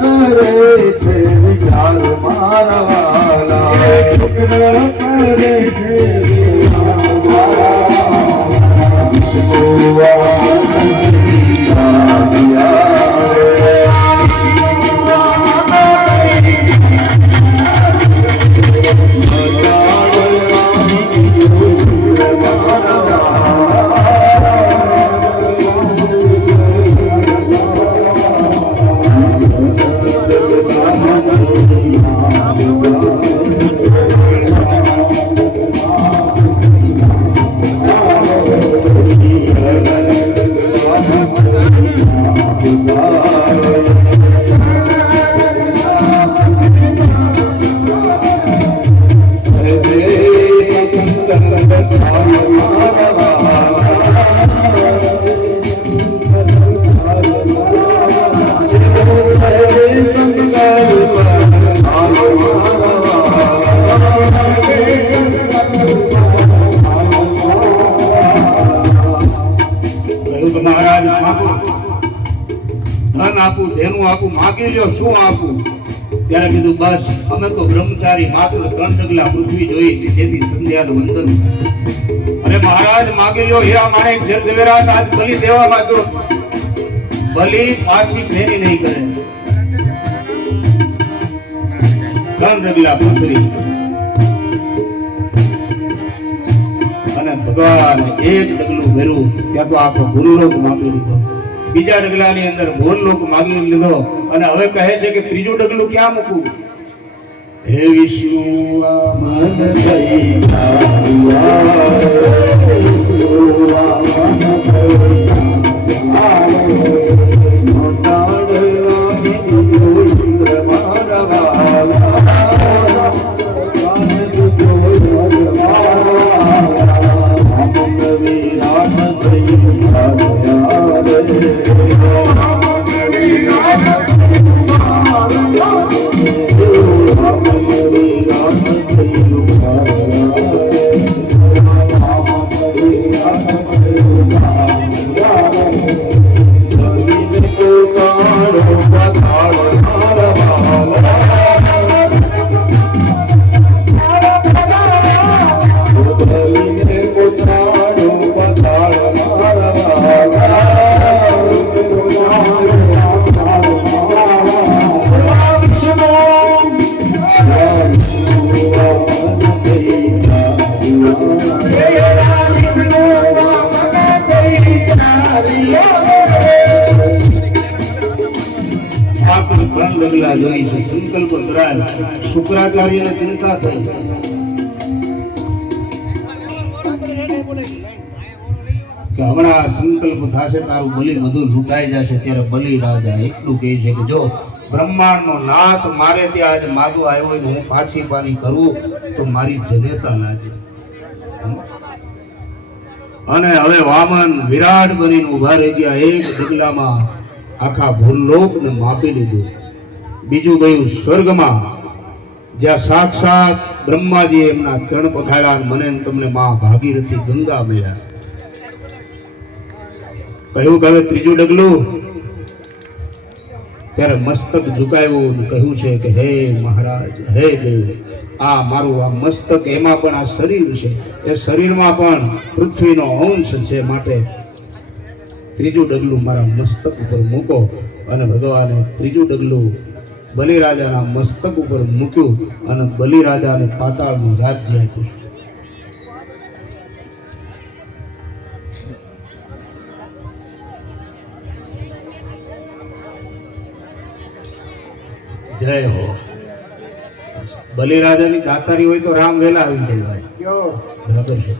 કરે છે વિચાર મારા વાલા, શુક્ર કરે છે આપું ધેનું આપું માગી લ્યો શું આપું? ત્યારે કીધું બસ અમે તો બ્રહ્મચારી માત્ર 3 ડગલા પૃથ્વી જોઈ તેથી સંધ્યાનું વંદન. અને મહારાજ માગી લ્યો હીરા માણેક જરજવેરાત આજ બલિ દેવા માંગ્યો, બલિ પાછી ફેરી નહીં કરે. 3 ડગલા પૃથ્વી અને ભગવાન 1 ડગલું ભર્યું ત્યાં તો આખો ભૂલોક માગી લીધો. બીજા ડગલાની અંદર ભૂલોક માગી લીધો અને હવે કહે છે કે ત્રીજું ડગલું ક્યાં મૂકું? હે વિષ્ણુ મન સંકલ્પ કરાય. શુક્રાચાર્યને ચિંતા થઈ કે હમણાં સંકલ્પ થશે તારું બલિ બધું લૂંટાઈ જશે. ત્યારે બલિ રાજા એટલું કહે છે કે જો બ્રહ્માંડનો નાથ મારે ત્યાં આજે માગો આવ્યો હોય ને હું પાછી પાની કરું તો મારી જનેતા લાગે. અને હવે વામન વિરાટ બનીને ઉભા રહી ગયા. 1 ડગલામાં આખા ભૂલોકને માપી લીધું. બીજું ગયું સ્વર્ગમાં, જ્યાં સાક્ષાત બ્રહ્માજી એમના ચરણ પખાડ્યા. મને તમને માં ભાગીરથી ગંગા મળ્યા. કહ્યું કે હવે ત્રીજું ડગલું. ત્યારે મસ્તક ઝુકાવ્યું કહ્યું છે કે હે મહારાજ, હે દેવ, આ મારું આ મસ્તક, એમાં પણ આ શરીર છે, એ શરીરમાં પણ પૃથ્વીનો અંશ છે, માટે ત્રીજું ડગલું મારા મસ્તક ઉપર મૂકો. અને ભગવાને ત્રીજું ડગલું બલિરાજાના મસ્તક ઉપર મૂક્યું અને બલિરાજાને પાતાળનું રાજ્ય આપ્યું. જય હો. બલિરાજાની દાતારી હોય તો રામ વેલા આવી જાય. બરાબર છે.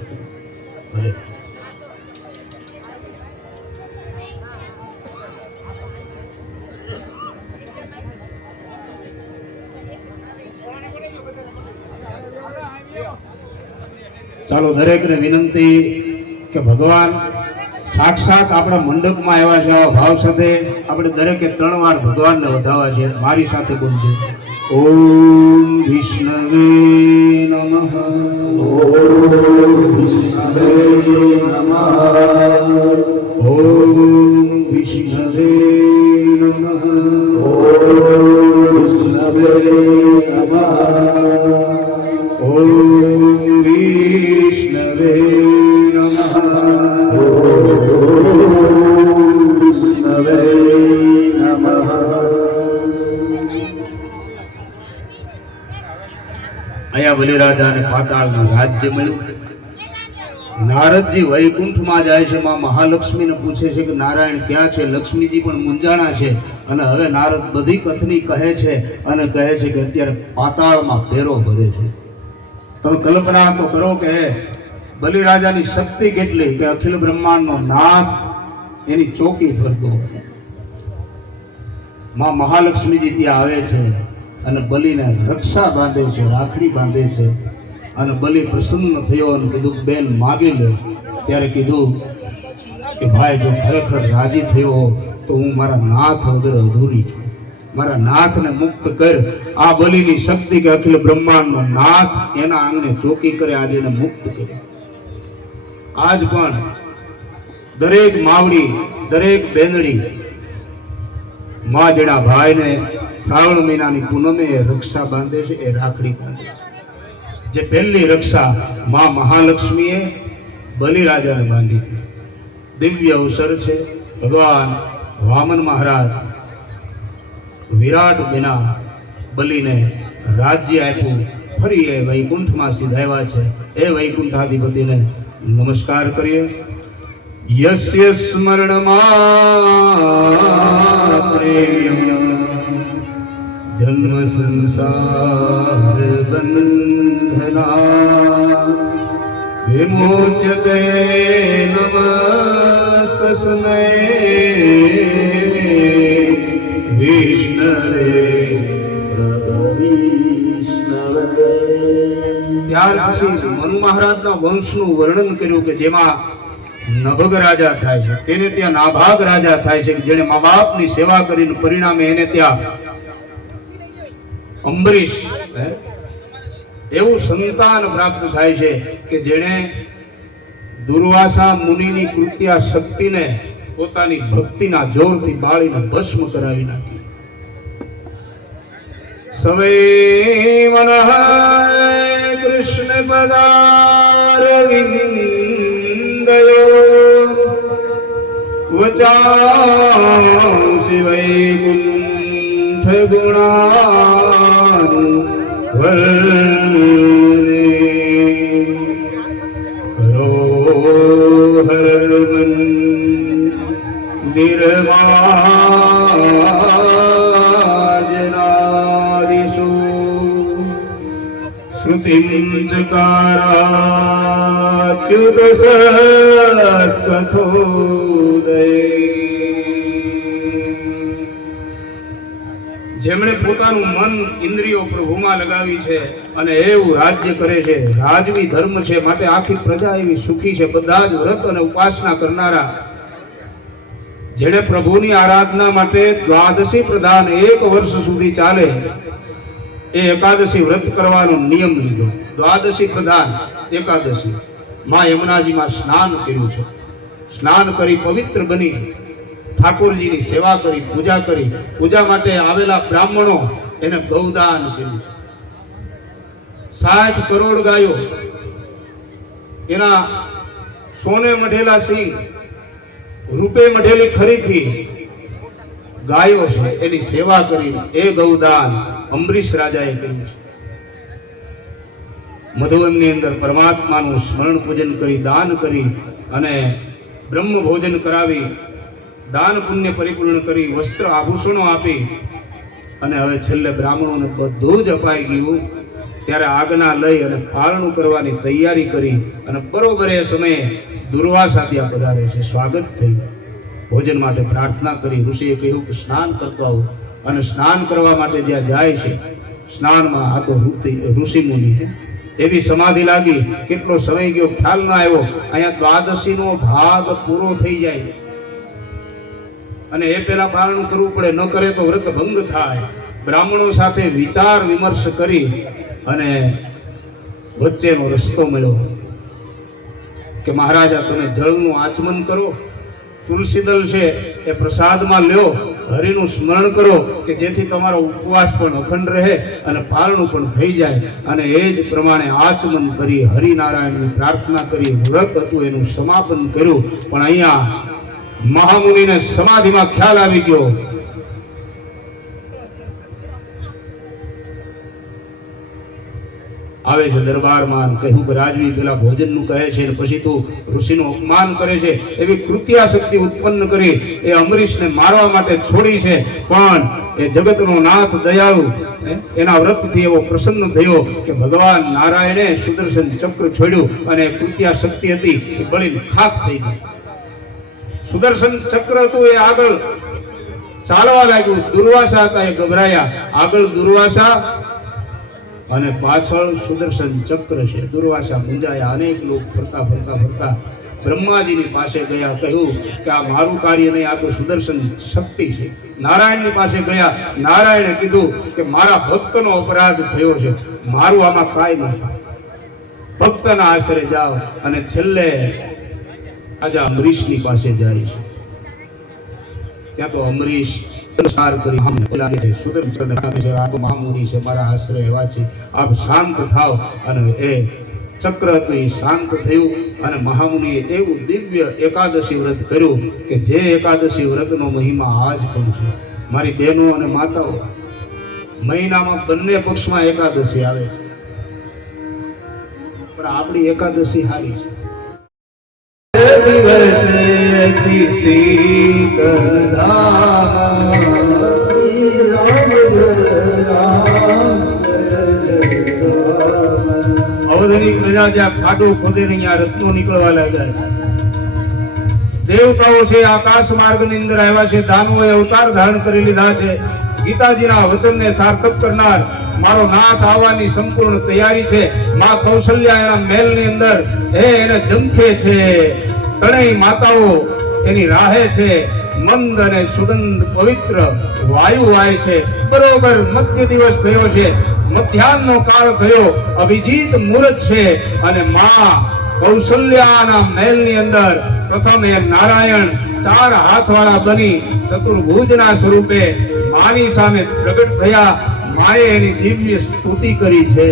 ચાલો દરેકને વિનંતી કે ભગવાન સાક્ષાત આપણા મંડપમાં આવ્યા છે. આવા ભાવ સાથે આપણે દરેકે 3 વાર ભગવાનને વધાવવા છે. મારી સાથે બોલજો. ઓમ વિષ્ણવે નમઃ, ઓમ વિષ્ણવે નમઃ, ઓમ વિષ્ણવે નમઃ, ઓમ ત્યાં બલિરાજાને પાતાળનું રાજ્ય મળ્યું. નારદજી વૈકુંઠમાં જાય છે, માં મહાલક્ષ્મીને પૂછે છે કે નારાયણ ક્યાં છે? લક્ષ્મીજી પણ મૂંઝાણા છે અને હવે નારદ બધી કથની કહે છે અને કહે છે કે અત્યારે પાતાળમાં ફેરો ભરે છે. તમે કલ્પના તો કરો કે બલિરાજાની શક્તિ કેટલી, કે અખિલ બ્રહ્માંડનો નાથ એની ચોકી ફરતો. માં મહાલક્ષ્મીજી ત્યાં આવે છે અને બલિને રક્ષા બાંધે છે, રાખડી બાંધે છે. અને બલિ પ્રસન્ન થયો અને કીધું બેન માગી લે. ત્યારે કીધું કે ભાઈ જો ખરેખર રાજી થયો તો હું મારા નાથ વગર અધૂરી છું, મારા નાથને મુક્ત કર. આ બલિની શક્તિ કે અખિલ બ્રહ્માંડનો નાથ એના આંગણે ચોકી કરે, આજે એને મુક્ત કરે. આજ પણ દરેક માવડી, દરેક બેનડી માં જેના ભાઈને શ્રાવણ મહિનાની પૂનમે રક્ષા બાંધે છે, એ રાખડી બાંધે છે. જે પહેલી રક્ષા માં મહાલક્ષ્મીએ બલિરાજાને બાંધી. દિવ્ય અવસર છે. ભગવાન વામન મહારાજ વિરાટ વિના બલિને રાજ્ય આપ્યું. ફરી એ વૈકુંઠમાં સિધાવ્યા છે. એ વૈકુંઠાધિપતિને નમસ્કાર કરીએ. યસ્ય સ્મરણમાત્રેણ જન્મ સંસાર બંધના વિમોચતે નમસ્તસ્મૈ વિષ્ણવે પ્રભવિષ્ણવે. ત્યાર પછી મનુ મહારાજના વંશનું વર્ણન કર્યું કે જેમાં નભગ રાજા થાય છે, તેને ત્યાં નાભાગ રાજા થાય છે, જેને મા બાપની સેવા કરીને પરિણામે એને ત્યાં અંબરીશ એવું સંતાન પ્રાપ્ત થાય છે કે જેણે દુર્વાસા મુનિની કૃત્યા શક્તિને પોતાની ભક્તિના જોરથી બાળીને ભસ્મ કરાવી નાખી. સવૈ મનઃ કૃષ્ણ પદારવિંદયો વચાંસી વૈકુંઠ ગુણાનુ વર્ણે કરો હરમન નિર્માજનાદિષુ શ્રુતિં ચકારાચ્યુત સત્કથોદય. જેમણે પોતાનું મન ઇન્દ્રિયો પ્રભુમાં લગાવી છે અને એવું રાજ્ય કરે છે, રાજવી ધર્મ છે, માટે આખી પ્રજા એવી સુખી છે. બધા જ વ્રત અને ઉપાસના કરનારા, જેણે પ્રભુની આરાધના માટે દ્વાદશી પ્રધાન 1 વર્ષ સુધી ચાલે એ એકાદશી વ્રત કરવાનો નિયમ લીધો. દ્વાદશી પ્રધાન એકાદશી માં યમુનાજીમાં સ્નાન કર્યું છે. સ્નાન કરી પવિત્ર બની ઠાકોરજીની સેવા કરી, પૂજા કરી. પૂજા માટે આવેલા બ્રાહ્મણો એને ગૌદાન કર્યું. 60 કરોડ ગાયો, એના સોને મઢેલા સિંહ, રૂપે મઢેલી ખરીથી ગાયો છે, એની સેવા કરી. એ ગૌદાન અંબરીશ રાજાએ કર્યું છે. મધુવનની અંદર પરમાત્માનું સ્મરણ પૂજન કરી, દાન કરી અને બ્રહ્મ ભોજન કરાવી, દાન પુણ્ય પરિપૂર્ણ કરી, વસ્ત્ર આભૂષણો આપી અને હવે છેલ્લે બ્રાહ્મણોને બધું જ અપાઈ ગયું. ત્યારે આજ્ઞા લઈ અને પારણું કરવાની તૈયારી કરી અને બરોબર એ સમયે દુર્વાસા ત્યાં પધારે છે. સ્વાગત થયું, ભોજન માટે પ્રાર્થના કરી. ઋષિએ કહ્યું કે સ્નાન કરતો આવો. અને સ્નાન કરવા માટે જ્યાં જાય છે, સ્નાનમાં આ તો ઋષિ મુનિ એવી સમાધિ લાગી. કેટલો સમય ગયો ખ્યાલ ના આવ્યો. અહીંયા દ્વાદશીનો ભાગ પૂરો થઈ જાય અને એ પેલા પારણ કરવું પડે, ન કરે તો વ્રત ભંગ થાય. બ્રાહ્મણો સાથે વિચાર વિમર્શ કરી અને વચ્ચેનો રસ્તો મળ્યો કે મહારાજા તમે જળનું આચમન કરો, તુલસીદલ છે એ પ્રસાદમાં લ્યો, હરિનું સ્મરણ કરો કે જેથી તમારો ઉપવાસ પણ અખંડ રહે અને પારણું પણ થઈ જાય. અને એ જ પ્રમાણે આચમન કરી હરિનારાયણની પ્રાર્થના કરી વ્રત હતું એનું સમાપન કર્યું. પણ અહીંયા મહામુનિને સમાધિમાં ખ્યાલ આવી ગયો આવે છે દરબારમાં, કહ્યું કે રાજવી પેલા ભોજનનું કહે છે ને પછી તું ઋષિનું અપમાન કરે છે. એવી કૃત્યા શક્તિ ઉત્પન્ન કરી એ અમરીશને મારવા માટે છોડી છે. પણ એ જગતનો નાથ દયાળુ એના વ્રતથી એવો પ્રસન્ન થયો કે ભગવાન નારાયણે સુદર્શન ચક્ર છોડ્યું અને કૃત્યા શક્તિ હતી એ બળીને ખાક થઈ ગઈ. સુદર્શન ચક્ર હતું એ આગળ ચાલવા લાગ્યું. દુર્વાસા હતા એ ગભરાયા. આગળ દુર્વાસા અને પાછળ સુદર્શન ચક્ર છે. દુર્વાસા મૂંઝાયા. અનેક લોક ફરતા ફરતા ફરતા બ્રહ્માજીની પાસે ગયા. કહ્યું કે આ મારું કાર્ય નહીં, આ તો સુદર્શન શક્તિ છે. નારાયણની પાસે ગયા. નારાયણે કીધું કે મારા ભક્તનો અપરાધ થયો છે, મારું આમાં કાંઈ નથી, ભક્તના આશરે જાઓ. અને છેલ્લે રાજા અમરીશની પાસે જાય છે. ત્યાં તો અમરીશ સંસાર કરી લાગે છે. સુદર્શન કહે છે આ તો મહામુનિ છે, મારા આશ્રય એવા છે, આપ શાંત થાવ. અને એ ચક્ર હતું એ શાંત થયું. અને મહામુનિએ એવું દિવ્ય એકાદશી વ્રત કર્યું કે જે એકાદશી વ્રતનો મહિમા આજ પણ છે. મારી બહેનો અને માતાઓ, મહિનામાં બંને પક્ષમાં એકાદશી આવે, પણ આપણી એકાદશી સારી છે. અવધની પ્રજા જ્યાં ખાડો ખોદે ને ત્યાં રત્નો નીકળવા લાગ્યા છે. દેવતાઓ છે આકાશ માર્ગ ની અંદર આવ્યા છે. દાનવોએ અવતાર ધારણ કરી લીધા છે. ગીતાજીના વચનને સાર્થક કરનાર મારો નાથ આવવાની સંપૂર્ણ તૈયારી છે. માં કૌશલ્યા એના મહેલ ની અંદર એને જંખે છે. ત્રણેય માતાઓ એની રાહે છે. મંદ અને સુગંધ પવિત્ર વાયુ વાય છે. બરોબર મધ્ય દિવસ થયો છે, મધ્યાહનો કાળ થયો, અભિજીત મુહૂર્ત છે. અને માં કૌશલ્યાના મહેલની અંદર પ્રથમ એ નારાયણ 4 હાથવાળા બની ચતુર્ભુજના સ્વરૂપે માની સામે પ્રગટ થયા. માએ એની દિવ્ય સ્તુતિ કરી છે.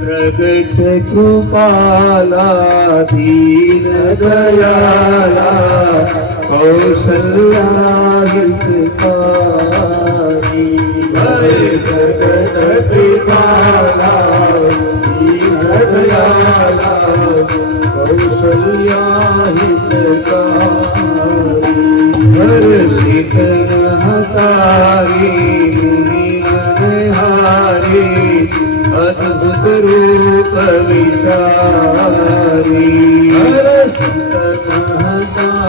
પ્રગટ કૃપાલા દીન દયાલા કૌશલ્યા હિતકારી. પ્રગટ કૃપાલા દીન દયાલા કૌશલ્યા હિતકારી. હર્ષિત હતારી મુનિ હારી અદ્ભુત રૂપ વિચારી. હર્ષિત હતારી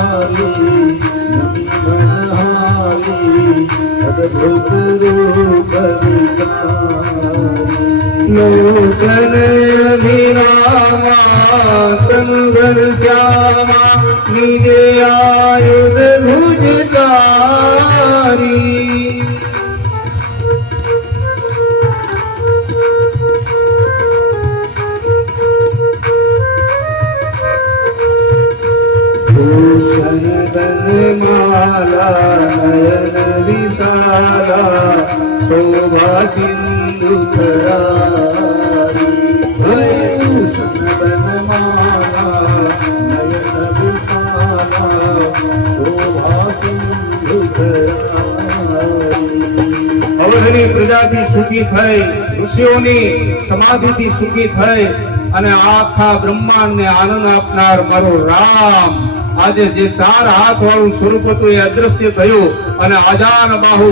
અદ્ભુત રૂપ વિચારી. લોચન અભિરામા સંગર શ્યામા નિજે આયુધ ભુજધારી. ભૂષણ ધનમાલા નયન વિશાલા શોભા સિંધુ ધરારી. ભૂષણ ધનમાલા નયન વિશાલા શોભા સિંધુ ધરારી. અવધની પ્રજાથી સુખી થઈ, ઋષિઓની સમાધિથી સુખી થઈ અને આખા બ્રહ્માંડને આનંદ આપનાર મારો રામ આજે જે 4 હાથ વાળું સ્વરૂપ હતું એ અદ્રશ્ય થયું. અને આજાન બાહુ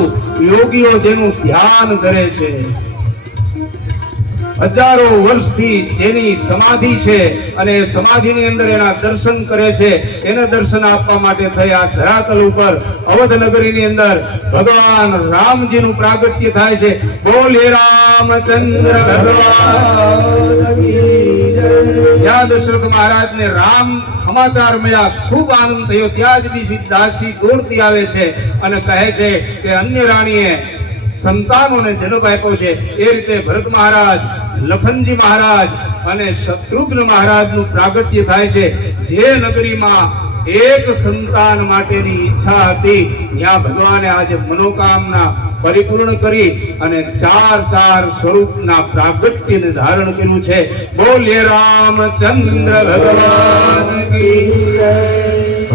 યોગીઓ જેનું ધ્યાન કરે છે, હજારો વર્ષથી જેની સમાધિ છે અને સમાધિની અંદર એના દર્શન કરે છે, એને દર્શન આપવા માટે થઈ આ ધરાતલ ઉપર અવધ નગરીની અંદર ભગવાન રામજીનું પ્રાગટ્ય થાય છે. બોલે રામચંદ્ર ભગવાન કી જય. જ્યાં દશરથ મહારાજને રામ સમાચાર મળ્યા, ખૂબ આનંદ થયો. ત્યાં જ બી દાસી દોડતી આવે છે અને કહે છે કે અન્ય રાણીએ સંતાનોને જન્મ આપ્યો છે. એ રીતે ભરત મહારાજ, લખનજી મહારાજ અને શત્રુઘ્ન મહારાજનું પ્રાગટ્ય થાય છે. જે નગરીમાં એક સંતાન માટેની ઈચ્છા હતી ત્યાં ભગવાને આજે મનોકામના પરિપૂર્ણ કરી અને 4 સ્વરૂપના પ્રાગટ્યને ધારણ કર્યું છે. બોલે રામચંદ્ર ભગવાન કી જય.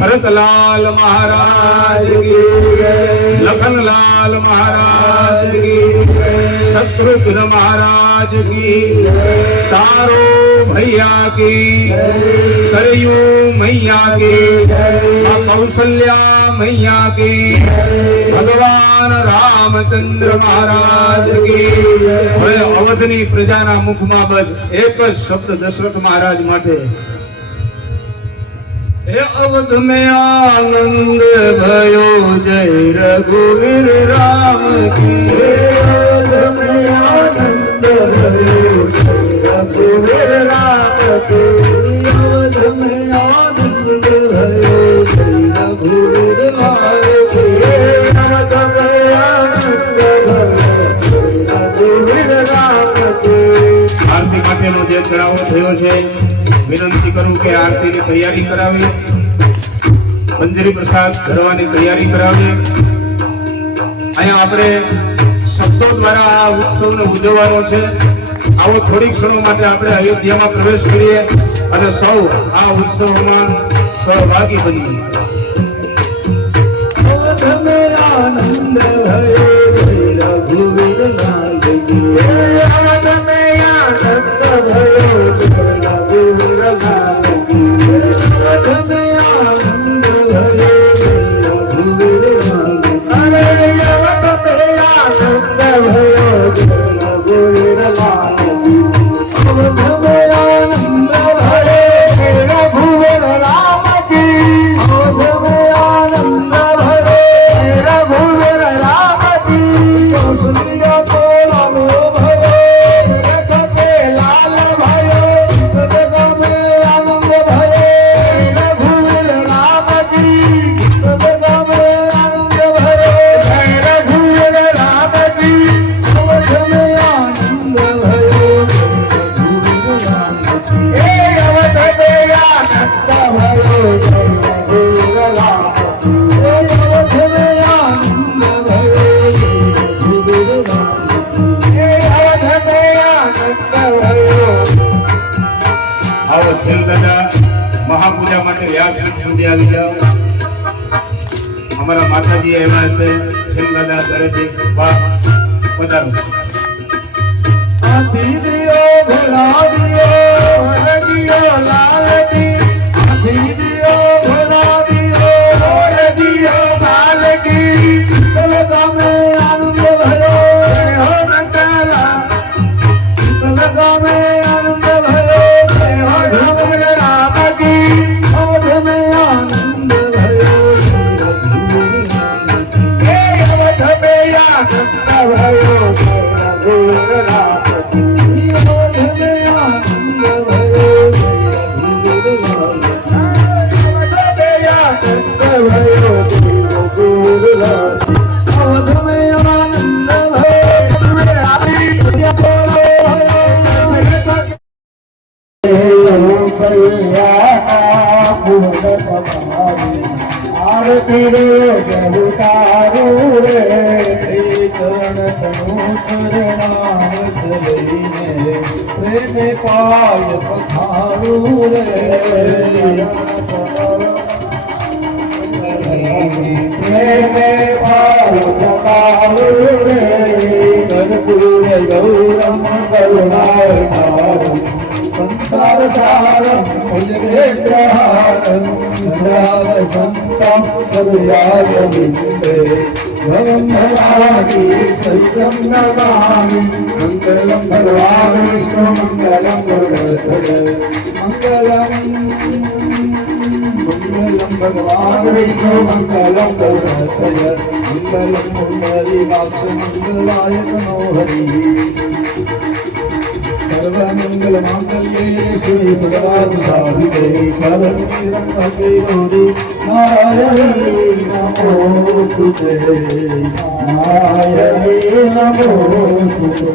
भरतलाल महाराज की जय, लखनलाल महाराज की जय, शत्रुघ्न महाराज की जय, तारो भैया की जय, सरयू मैया की जय, मां कौशल्या मैया की जय, भगवान रामचंद्र महाराज की जय। હવે અવધની પ્રજાના મુખમાં બસ એક જ શબ્દ દશરથ મહારાજ માટે, हे अवध में आनंद भयो जय रघुवीर राम की, हे अवध में आनंद भयो जय रघुवीर राम की, अवध में आनंद भयो जय रघुवीर राम की, अवध में आनंद भयो जय रघुवीर राम की। आरती माटेनो जे ચડાવો થયો છે, વિનંતી કરું કે આરતીની તૈયારી કરાવી, મંજરી પ્રસાદ ધરવાની તૈયારી કરાવીએ। અહીંયા આપણે શબ્દો દ્વારા આ ઉત્સવને ઉજવવાનો છે। આવો થોડી ક્ષણો માટે આપણે અયોધ્યામાં પ્રવેશ કરીએ અને સૌ આ ઉત્સવમાં સહભાગી બનીએ। આનંદ ભયો જય રઘુવીર લાલ કી, આનંદ ભયો જય રઘુવીર લાલ કી, આનંદ ભયો જય રઘુવીર લાલ કી, અરે આનંદ ભયો જય રઘુવીર લાલ કી, અવધ में आनंद भयो जय रघुवीर राम की, अवध में आनंद भयो जय रघुवीर राम की, कौशल्या को लालो भयो रख के लाल भयो, सदा में आनंद भयो जय रघुवीर राम की, सदा में आनंद भयो जय रघुवीर राम की, अवध में आनंद भयो जय रघुवीर राम की, हे अवध में आनंद भयो जय रघुवीर राम की, हे अवध में आनंद भयो जय रघुवीर राम की, हे अवध में आनंद भयो। आओ खेल दादा महापूजा માટે વ્યાસ સુધી આવી જાઓ। અમારા માતાજી એવા છે, ખેલ દાદા ઘરેથી પધારો। હાથી દિયો ઘોડા દિયો હરદિયો લાલ કી, હાથી દિયો ઘોડા દિયો હરદિયો લાલ કી, સલગા में आनंद भयो जय हो नंदला, सलगા में आनंद भयो जय हो रघुवीर राम की, अवध में आनंद भयो जय रघुवीर राम की, हे अवध में आनंद भयो जय रघुवीर राम की, अवध में आनंद भयो जय रघुवीर राम की, अवध में आनंद भयो जय रघुवीर राम की, अवध में आनंद भयो जय आरती रे जय तारू रे, चरण तनु चरणारत लईने प्रेम पाय पखारू रे, प्रेम पाय पखारू रे, कर्पूर गौरम करुणावतारम, संसार सारम भुजगेन्द्रहारम, श्राव संतम करुणाय विन्दे, भवं भवानी सहितं नमामि, मङ्गलं भगवान् विष्णु मङ्गलं गरुडध्वज, मङ्गलं भगवान् विष्णु मङ्गलं गरुडध्वज, मङ्गलं पुण्डरीकाक्ष मङ्गलाय तनोहरि, सर्वमङ्गलमाङ्गल्ये श्री सर्वार्थसाधिके शरण्ये गौरी नारायणी नमोस्तुते, नारायणी नमोस्तुते।